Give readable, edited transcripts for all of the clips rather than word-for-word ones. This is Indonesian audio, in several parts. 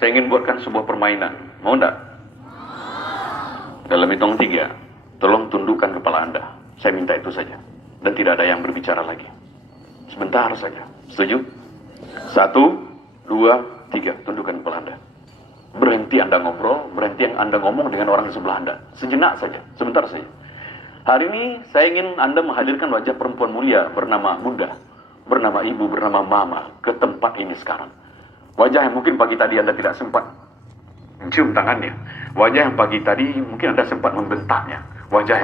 Saya ingin buatkan sebuah permainan. Mau enggak? Dalam hitung 3, tolong tundukkan kepala Anda. Saya minta itu saja. Dan tidak ada yang berbicara lagi. Sebentar saja. Setuju? 1, 2, 3. Tundukkan kepala Anda. Berhenti Anda ngobrol, berhenti Anda ngomong dengan orang di sebelah Anda. Sejenak saja, sebentar saja. Hari ini saya ingin Anda menghadirkan wajah perempuan mulia bernama Bunda, bernama Ibu, bernama Mama ke tempat ini sekarang. Wajah yang mungkin pagi tadi Anda tidak sempat mencium tangannya. Wajah yang pagi tadi mungkin Anda sempat membentaknya. Wajah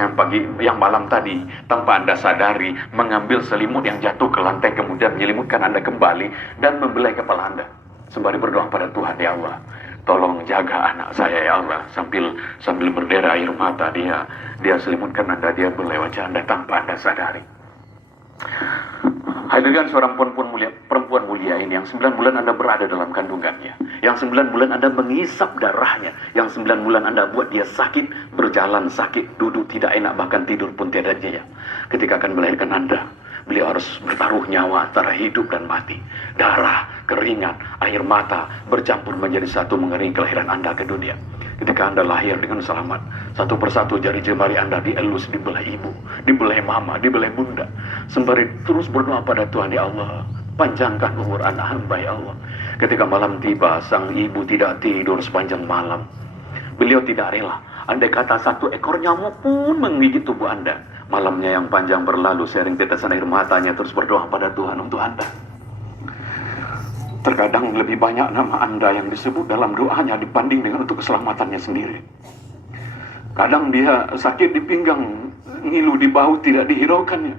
yang malam tadi tanpa Anda sadari mengambil selimut yang jatuh ke lantai kemudian menyelimutkan Anda kembali dan membelai kepala Anda. Sembari berdoa pada Tuhan, ya Allah, tolong jaga anak saya ya Allah. Sambil berdera air mata dia selimutkan Anda, dia belai wajah Anda tanpa Anda sadari. Hadirkan seorang perempuan mulia ini yang 9 bulan Anda berada dalam kandungannya, yang 9 bulan Anda mengisap darahnya, yang 9 bulan Anda buat dia sakit, berjalan sakit, duduk tidak enak, bahkan tidur pun tiada jaya. Ketika akan melahirkan Anda, beliau harus bertaruh nyawa antara hidup dan mati. Darah, keringat, air mata bercampur menjadi satu mengeringi kelahiran Anda ke dunia. Ketika Anda lahir dengan selamat, satu persatu jari jemari Anda dielus, dibelai ibu, dibelai mama, dibelai bunda. Sembari terus berdoa pada Tuhan, ya Allah, panjangkan umur anak hamba ya Allah. Ketika malam tiba, sang ibu tidak tidur sepanjang malam. Beliau tidak rela. Andai kata 1 ekor nyamuk pun menggigit tubuh Anda. Malamnya yang panjang berlalu, sering tetesan air matanya terus berdoa pada Tuhan untuk Anda. Terkadang lebih banyak nama Anda yang disebut dalam doanya dibanding dengan untuk keselamatannya sendiri. Kadang dia sakit di pinggang, ngilu di bahu tidak dihiraukannya,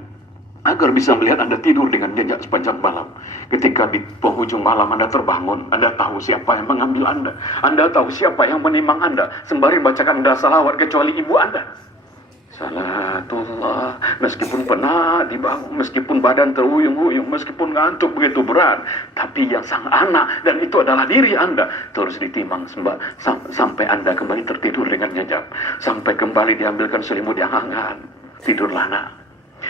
agar bisa melihat Anda tidur dengan nyenyak sepanjang malam. Ketika di penghujung malam Anda terbangun, Anda tahu siapa yang mengambil Anda. Anda tahu siapa yang menimang Anda, sembari bacakan Anda salawat kecuali ibu Anda. Salatullah, meskipun penat dibangun, meskipun badan teruyung-uyung, meskipun ngantuk begitu berat, tapi yang sang anak, dan itu adalah diri Anda, terus ditimang sampai Anda kembali tertidur dengan nyenyak, sampai kembali diambilkan selimut yang hangat. Tidurlah nak.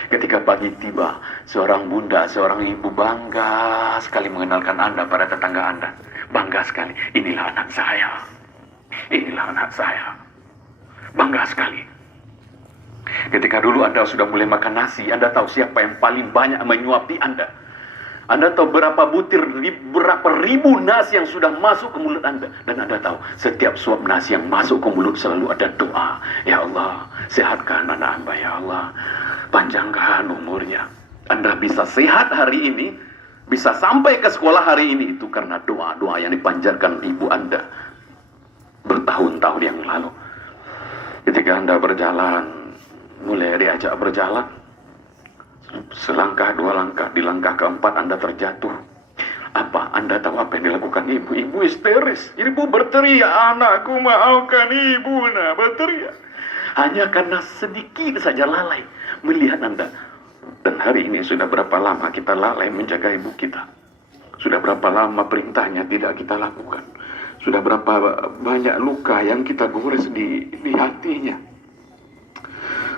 Ketika pagi tiba, seorang bunda, seorang ibu bangga sekali mengenalkan Anda pada tetangga Anda. Bangga sekali, inilah anak saya, inilah anak saya. Bangga sekali. Ketika dulu Anda sudah mulai makan nasi, Anda tahu siapa yang paling banyak menyuapi Anda. Anda tahu berapa ribu nasi yang sudah masuk ke mulut Anda. Dan Anda tahu setiap suap nasi yang masuk ke mulut selalu ada doa. Ya Allah, sehatkan anak hamba ya Allah, panjangkan umurnya. Anda bisa sehat hari ini, bisa sampai ke sekolah hari ini, itu karena doa-doa yang dipanjatkan ibu Anda bertahun-tahun yang lalu. Ketika Anda berjalan, mulai diajak berjalan, selangkah, 2 langkah, di langkah keempat Anda terjatuh. Apa? Anda tahu apa yang dilakukan ibu? Ibu histeris. Ibu berteriak, anakku maafkan ibu, berteriak. Hanya karena sedikit saja lalai melihat Anda. Dan hari ini sudah berapa lama kita lalai menjaga ibu kita? Sudah berapa lama perintahnya tidak kita lakukan? Sudah berapa banyak luka yang kita gores di hatinya?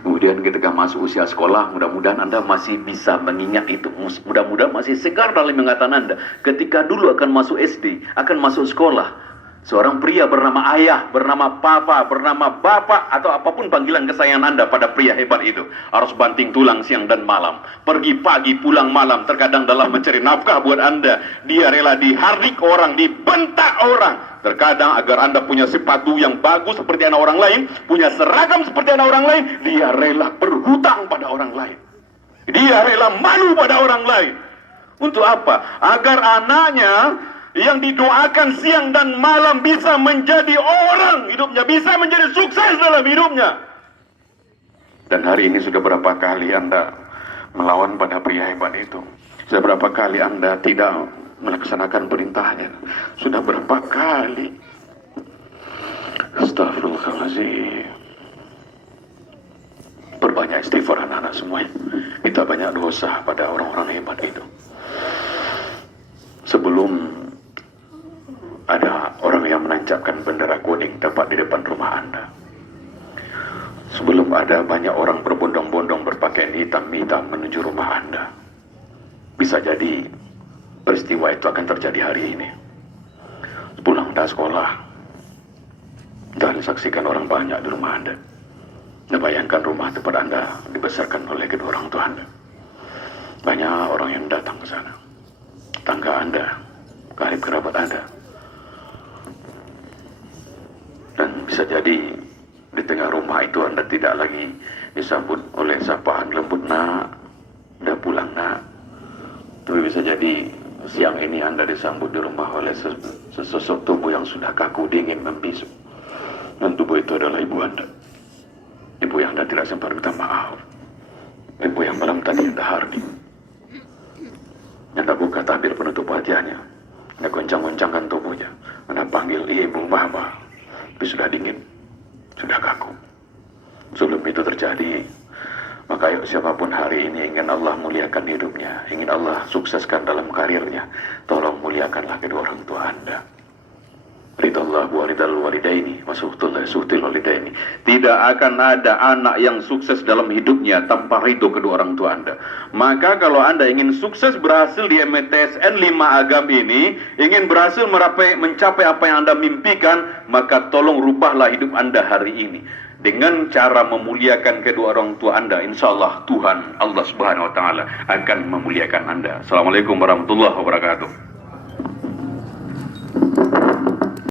Kemudian ketika masuk usia sekolah, mudah-mudahan Anda masih bisa mengingat itu. Mudah-mudahan masih segar dalam ingatan Anda. Ketika dulu akan masuk SD, akan masuk sekolah, seorang pria bernama ayah, bernama papa, bernama bapak, atau apapun panggilan kesayangan Anda pada pria hebat itu, harus banting tulang siang dan malam, pergi pagi pulang malam. Terkadang dalam mencari nafkah buat Anda, dia rela dihardik orang, dibentak orang. Terkadang agar Anda punya sepatu yang bagus seperti anak orang lain, punya seragam seperti anak orang lain, dia rela berhutang pada orang lain. Dia rela malu pada orang lain. Untuk apa? Agar anaknya yang didoakan siang dan malam bisa menjadi orang hidupnya, bisa menjadi sukses dalam hidupnya. Dan hari ini sudah berapa kali Anda melawan pada pria hebat itu? Sudah berapa kali Anda tidak melaksanakan perintahnya? Sudah berapa kali? Astagfirullahaladzim. Perbanyak istighfar anak-anak semuanya. Kita banyak dosa pada orang-orang hebat itu. Sebelum ada orang yang menancapkan bendera kuning tepat di depan rumah Anda, sebelum ada banyak orang berbondong-bondong berpakaian hitam-hitam menuju rumah Anda, bisa jadi peristiwa itu akan terjadi hari ini. Pulang Anda sekolah, dan disaksikan orang banyak di rumah Anda. Anda bayangkan rumah tempat Anda dibesarkan oleh kedua orang tua Anda. Banyak orang yang datang ke sana. Tangga Anda, karib kerabat Anda. Dan bisa jadi di tengah rumah itu Anda tidak lagi disambut oleh sapaan lembut, nak, udah pulang nak. Tapi bisa jadi siang ini Anda disambut di rumah oleh sesosok tubuh yang sudah kaku, dingin, membisu. Dan tubuh itu adalah ibu Anda. Ibu yang Anda tidak sempat minta maaf. Ibu yang malam tadi Anda hardi. Anda buka tabir penutup wajahnya. Anda goncang-goncangkan tubuhnya. Anda panggil ibu, mama. Tapi sudah dingin, sudah kaku. Sebelum itu terjadi, maka yuk siapapun hari ini ingin Allah muliakan hidupnya, ingin Allah sukseskan dalam karirnya, tolong muliakanlah kedua orang tua Anda. Ridallah wa ridal walidaini wa suhtul walidaini. Tidak akan ada anak yang sukses dalam hidupnya tanpa ridho kedua orang tua Anda. Maka kalau Anda ingin sukses berhasil di MTSN 5 Agam ini, ingin berhasil mencapai apa yang Anda mimpikan, maka tolong rubahlah hidup Anda hari ini dengan cara memuliakan kedua orang tua Anda. Insya Allah Tuhan Allah Subhanahu wa Ta'ala akan memuliakan Anda. Assalamualaikum warahmatullahi wabarakatuh.